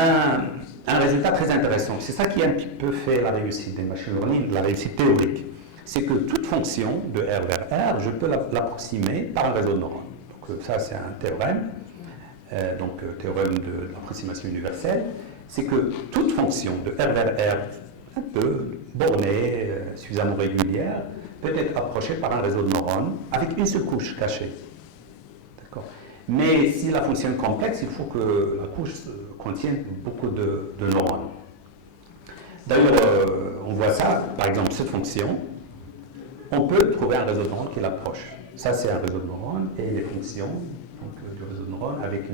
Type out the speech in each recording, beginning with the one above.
un résultat très intéressant. C'est ça qui a un petit peu fait la réussite des machine learning, la réussite théorique. C'est que toute fonction de R vers R, je peux l'approximer par un réseau de neurones. Donc ça, c'est un théorème, théorème de l'approximation universelle. C'est que toute fonction de R vers R, un peu bornée, suffisamment régulière, peut être approchée par un réseau de neurones avec une seule couche cachée. Mais si la fonction est complexe, il faut que la couche contienne beaucoup de neurones. D'ailleurs, on voit ça, par exemple, cette fonction, on peut trouver un réseau de neurones qui l'approche. Ça, c'est un réseau de neurones, et les fonctions du réseau de neurones avec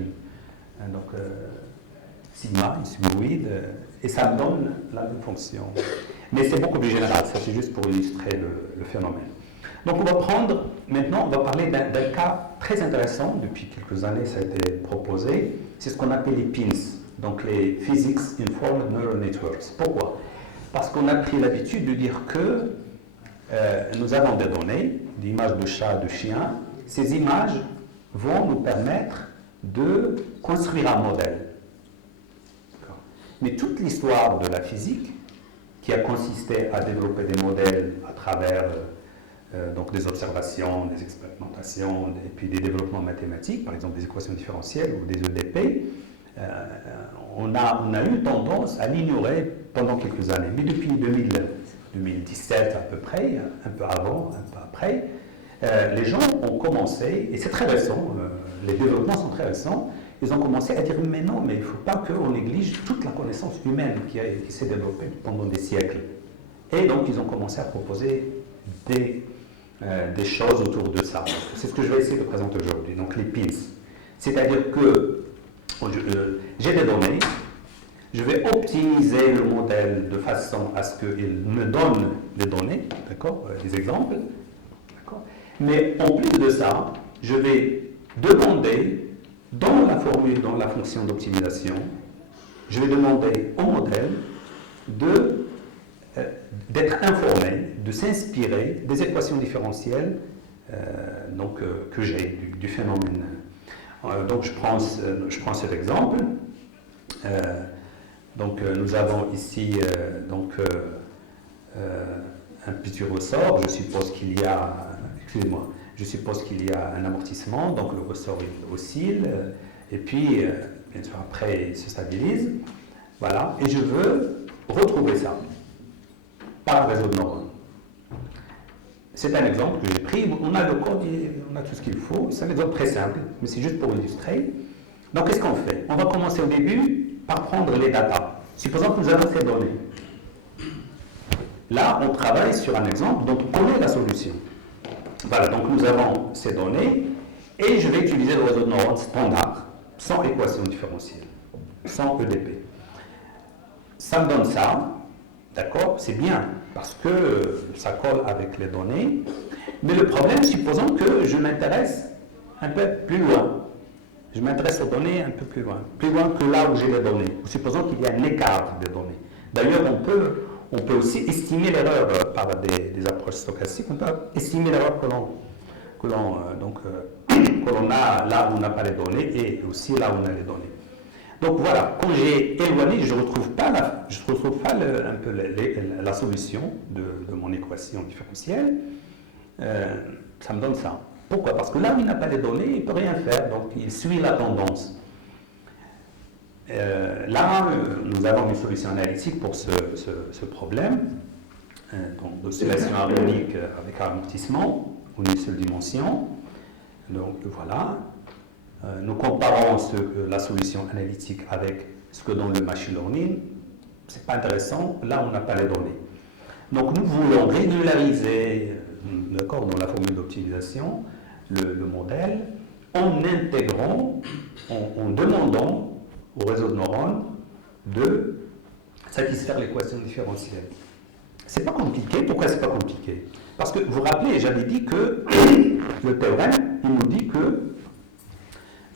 sigma, une sigmoïde, et ça me donne la même fonction. Mais c'est beaucoup plus général, ça c'est juste pour illustrer le phénomène. Donc maintenant on va parler d'un cas très intéressant, depuis quelques années ça a été proposé, c'est ce qu'on appelle les PINS, donc les Physics Informed Neural Networks. Pourquoi? Parce qu'on a pris l'habitude de dire que nous avons des données, d'images de chats, de chiens, ces images vont nous permettre de construire un modèle. Mais toute l'histoire de la physique, qui a consisté à développer des modèles à travers donc des observations, des expérimentations, et puis des développements mathématiques, par exemple des équations différentielles ou des EDP, on a eu tendance à l'ignorer pendant quelques années. Mais depuis 2017 à peu près, un peu avant, un peu après, les gens ont commencé, et c'est très récent, les développements sont très récents, ils ont commencé à dire mais non, mais il ne faut pas qu'on néglige toute la connaissance humaine qui s'est développée pendant des siècles. Et donc ils ont commencé à proposer des choses autour de ça. C'est ce que je vais essayer de présenter aujourd'hui, donc les PINS. C'est-à-dire que j'ai des données, je vais optimiser le modèle de façon à ce qu'il me donne des données, d'accord, des exemples, d'accord. Mais en plus de ça, je vais demander dans la formule, dans la fonction d'optimisation, je vais demander au modèle d'être informé, de s'inspirer des équations différentielles que j'ai du phénomène. Donc je prends cet exemple. Nous avons ici un petit ressort. Je suppose qu'il y a, un amortissement, donc le ressort il oscille, et puis bien sûr après il se stabilise. Voilà, et je veux retrouver ça par un réseau de neurones. C'est un exemple que j'ai pris, on a le code, on a tout ce qu'il faut, c'est un exemple très simple, mais c'est juste pour illustrer. Donc qu'est-ce qu'on fait? On va commencer au début par prendre les datas. Supposons que nous avons ces données. Là, on travaille sur un exemple dont on connaît la solution. Voilà, donc nous avons ces données, et je vais utiliser le réseau de neurones standard, sans équation différentielle, sans EDP. Ça me donne ça. D'accord, c'est bien, parce que ça colle avec les données. Mais le problème, supposons que je m'intéresse un peu plus loin. Je m'intéresse aux données un peu plus loin que là où j'ai les données. Supposons qu'il y a un écart des données. D'ailleurs, on peut aussi estimer l'erreur par des approches stochastiques. On peut estimer l'erreur que l'on a là où on n'a pas les données et aussi là où on a les données. Donc voilà, quand j'ai éloigné, je ne retrouve pas la solution de mon équation différentielle. Ça me donne ça. Pourquoi? Parce que là où il n'a pas les données, il ne peut rien faire, donc il suit la tendance. Là, nous avons une solution analytique pour ce problème, d'oscillation harmonique avec amortissement, ou une seule dimension. Donc voilà. Nous comparons la solution analytique avec ce que donne le machine learning. Ce n'est pas intéressant, là on n'a pas les données. Donc nous voulons régulariser, d'accord, dans la formule d'optimisation, le modèle, en intégrant, en demandant au réseau de neurones de satisfaire l'équation différentielle. C'est pas compliqué. Pourquoi c'est pas compliqué? Parce que vous vous rappelez, j'avais dit que le théorème, il nous dit que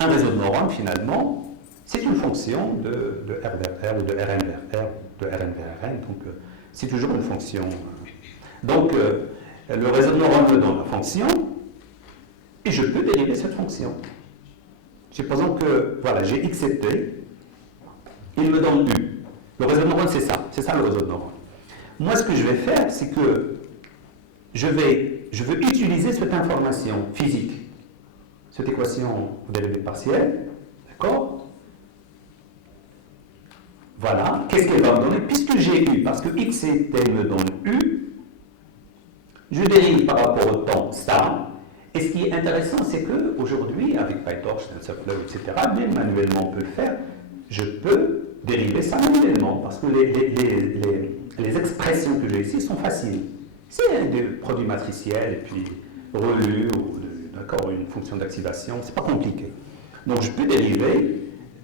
un réseau de neurones, finalement, c'est une fonction de R vers R ou de Rn vers R, de Rn vers Rn, donc c'est toujours une fonction. Donc, le réseau de neurones me donne la fonction, et je peux dériver cette fonction. Supposons que, voilà, j'ai x et t, il me donne U. Le réseau de neurones, c'est ça le réseau de neurones. Moi, ce que je vais faire, c'est que je veux utiliser cette information physique, cette équation au dérivé partiel, d'accord? Voilà, qu'est-ce qu'elle va me donner? Puisque j'ai U, parce que x et t me donne U, je dérive par rapport au temps ça. Et ce qui est intéressant, c'est qu'aujourd'hui, avec PyTorch, TensorFlow, etc., même manuellement on peut le faire, je peux dériver ça manuellement, parce que les expressions que j'ai ici sont faciles. C'est des produits matriciels, et puis relus, d'accord, une fonction d'activation, c'est pas compliqué. Donc je peux dériver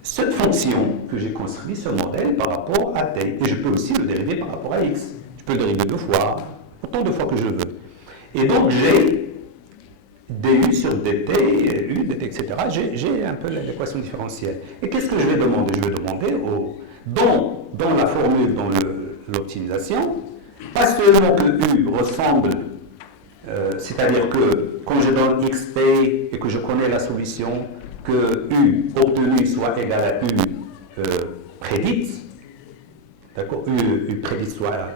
cette fonction que j'ai construite, ce modèle, par rapport à t. Et je peux aussi le dériver par rapport à x. Je peux le dériver 2 fois, autant de fois que je veux. Et donc j'ai du sur dt, u, dt, etc. J'ai un peu l'équation différentielle. Et qu'est-ce que je vais demander? Je vais demander, dans la formule, dans l'optimisation, pas seulement que u ressemble, c'est-à-dire que quand je donne xt et que je connais la solution, que u obtenu soit égal à u prédite, d'accord, u prédite soit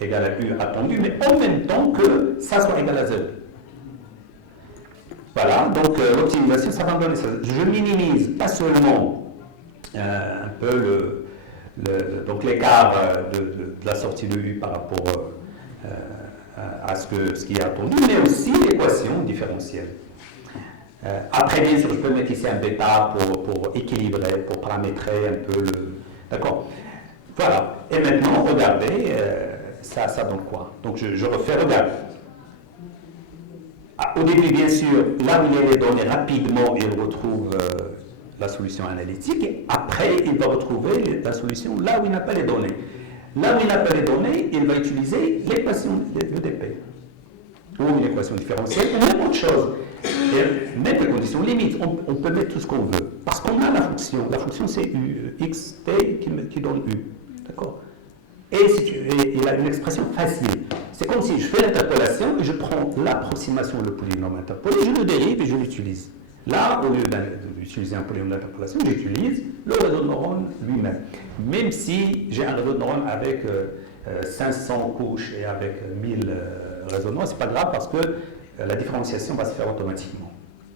égal à u attendu, mais en même temps que ça soit égal à 0. Voilà, donc l'optimisation, ça va me donner ça. Je minimise pas seulement un peu donc l'écart de la sortie de U par rapport à ce qui est attendu, mais aussi l'équation différentielle. Après, bien sûr, je peux mettre ici un bêta pour équilibrer, pour paramétrer un peu le... D'accord? Voilà. Et maintenant, regardez, ça donne quoi? Donc, je refais, regarde. Au début, bien sûr, là où il y a les données, rapidement, il retrouve la solution analytique. Et après, il va retrouver la solution là où il n'a pas les données. Là où il n'a pas les données, il va utiliser l'équation de l'EDP. Ou une équation différentielle, ou même autre chose. Et même les conditions limites, on peut mettre tout ce qu'on veut. Parce qu'on a la fonction. La fonction, c'est xt qui donne u. D'accord? Et il a une expression facile. C'est comme si je fais l'interpolation et je prends l'approximation, le polynôme interpolé, je le dérive et je l'utilise. Là, au lieu d'utiliser un polynôme d'interpolation, j'utilise le réseau de neurones lui-même. Même si j'ai un réseau de neurones avec 500 couches et avec 1000 réseaux de neurones, ce n'est pas grave parce que la différenciation va se faire automatiquement.